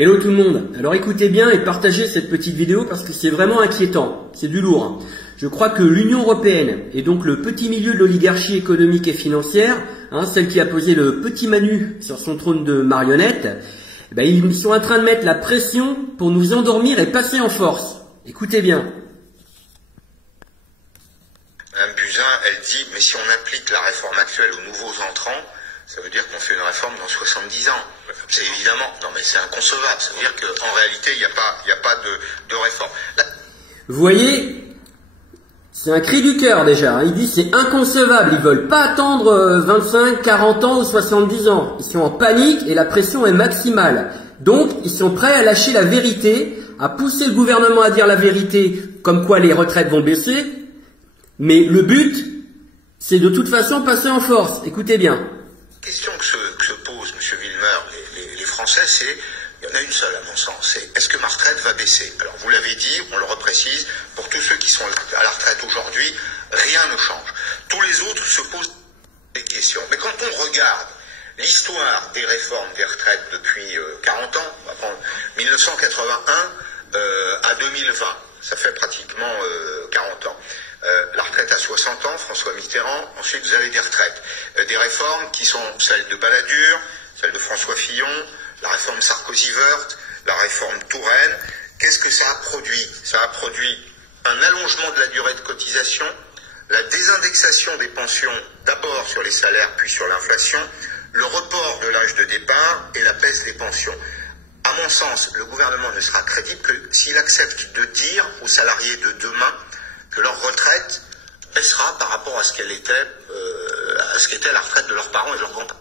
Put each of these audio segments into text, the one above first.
Hello tout le monde, alors écoutez bien et partagez cette petite vidéo parce que c'est vraiment inquiétant, c'est du lourd. Je crois que l'Union Européenne et donc le petit milieu de l'oligarchie économique et financière, celle qui a posé le petit Manu sur son trône de marionnette, ils sont en train de mettre la pression pour nous endormir et passer en force. Écoutez bien. Madame Buzyn, elle dit, mais si on applique la réforme actuelle aux nouveaux entrants, ça veut dire qu'on fait une réforme dans 70 ans. C'est évidemment, non mais c'est inconcevable. Ça veut dire qu'en réalité, il n'y a pas de réforme. Vous voyez, c'est un cri du cœur déjà. Il dit c'est inconcevable. Ils veulent pas attendre 25, 40 ans ou 70 ans. Ils sont en panique et la pression est maximale. Donc, ils sont prêts à lâcher la vérité, à pousser le gouvernement à dire la vérité, comme quoi les retraites vont baisser. Mais le but, c'est de toute façon passer en force. Écoutez bien. La question que se pose M. Wilmer, les Français, c'est, il y en a une seule à mon sens, c'est est-ce que ma retraite va baisser? Alors vous l'avez dit, on le reprécise, pour tous ceux qui sont à la retraite aujourd'hui, rien ne change. Tous les autres se posent des questions. Mais quand on regarde l'histoire des réformes des retraites depuis 40 ans, on va prendre 1981 à 2020, ça fait pratiquement 40 ans. La retraite à 60 ans, François Mitterrand, ensuite vous avez des retraites. Des réformes qui sont celles de Balladur, celles de François Fillon, la réforme Sarkozy-Wörth, la réforme Touraine. Qu'est-ce que ça a produit? Ça a produit un allongement de la durée de cotisation, la désindexation des pensions d'abord sur les salaires puis sur l'inflation, le report de l'âge de départ et la baisse des pensions. À mon sens, le gouvernement ne sera crédible que s'il accepte de dire aux salariés de demain que leur retraite baissera par rapport à ce qu'elle était, la retraite de leurs parents et de leurs grands-parents.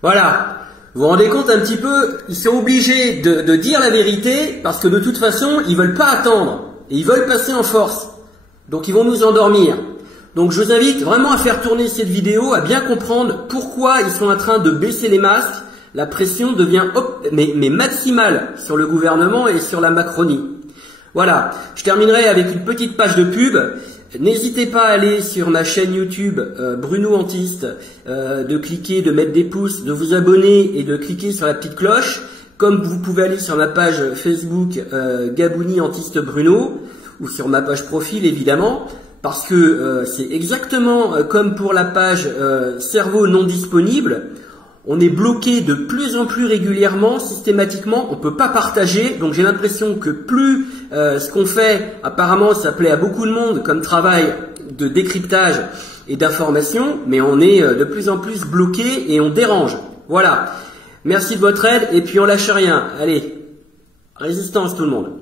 Voilà. Vous vous rendez compte un petit peu, ils sont obligés de dire la vérité parce que de toute façon, ils veulent pas attendre et ils veulent passer en force. Donc ils vont nous endormir. Donc je vous invite vraiment à faire tourner cette vidéo, à bien comprendre pourquoi ils sont en train de baisser les masques. La pression devient mais maximale sur le gouvernement et sur la Macronie. Voilà, je terminerai avec une petite page de pub. N'hésitez pas à aller sur ma chaîne YouTube Bruno Antiste, de cliquer, de mettre des pouces, de vous abonner et de cliquer sur la petite cloche. Comme vous pouvez aller sur ma page Facebook Gabouni Antiste Bruno ou sur ma page profil évidemment, parce que c'est exactement comme pour la page cerveau non disponible. On est bloqué de plus en plus régulièrement, systématiquement, on peut pas partager, donc j'ai l'impression que plus ce qu'on fait, apparemment ça plaît à beaucoup de monde comme travail de décryptage et d'information, mais on est de plus en plus bloqué et on dérange. Voilà, merci de votre aide et puis on lâche rien, allez, résistance tout le monde.